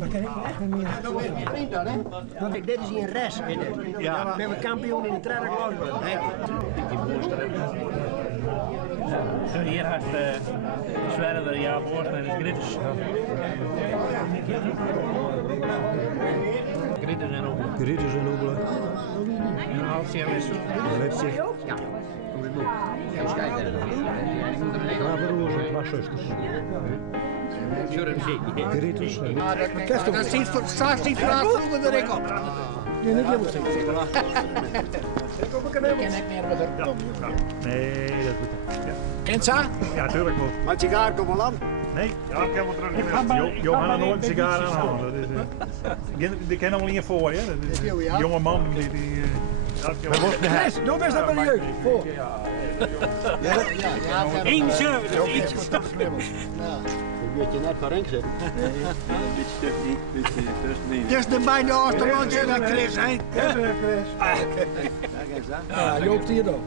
Dat ken ik echt niet meer. Want dit is hier een res. Ja. Met een kampioen in de trailer worden. Hier had Zwerder ja Boorst en de Gritters. Gritters en Oebelen. Gritters en Oebelen. En Halfzeer is. Leipzig. Ja. Haveroers en twee zusters. Gritters. Dat ziet voor straks niet graag vroeger dan ik op. Nee, niet helemaal zeker. Ken ik meer met een dom. Nee, dat doet het. Kent ze? Ja, tuurlijk wel. Maar het sigaar komt wel aan. Nee, ja, ik kan wel terug. Johan had nooit een sigaar aanhalen. Die kennen we niet voor, hè? Dat is een jonge man die Chris, doe best dat bij de jeugd. Voor. Eén service. Weet je net van Renk zitten. Dit stuk niet, dit niet. Dit is de bijna Oosterlandse dat Chris, hè? Ja, Chris. Ja, Joop hier dan.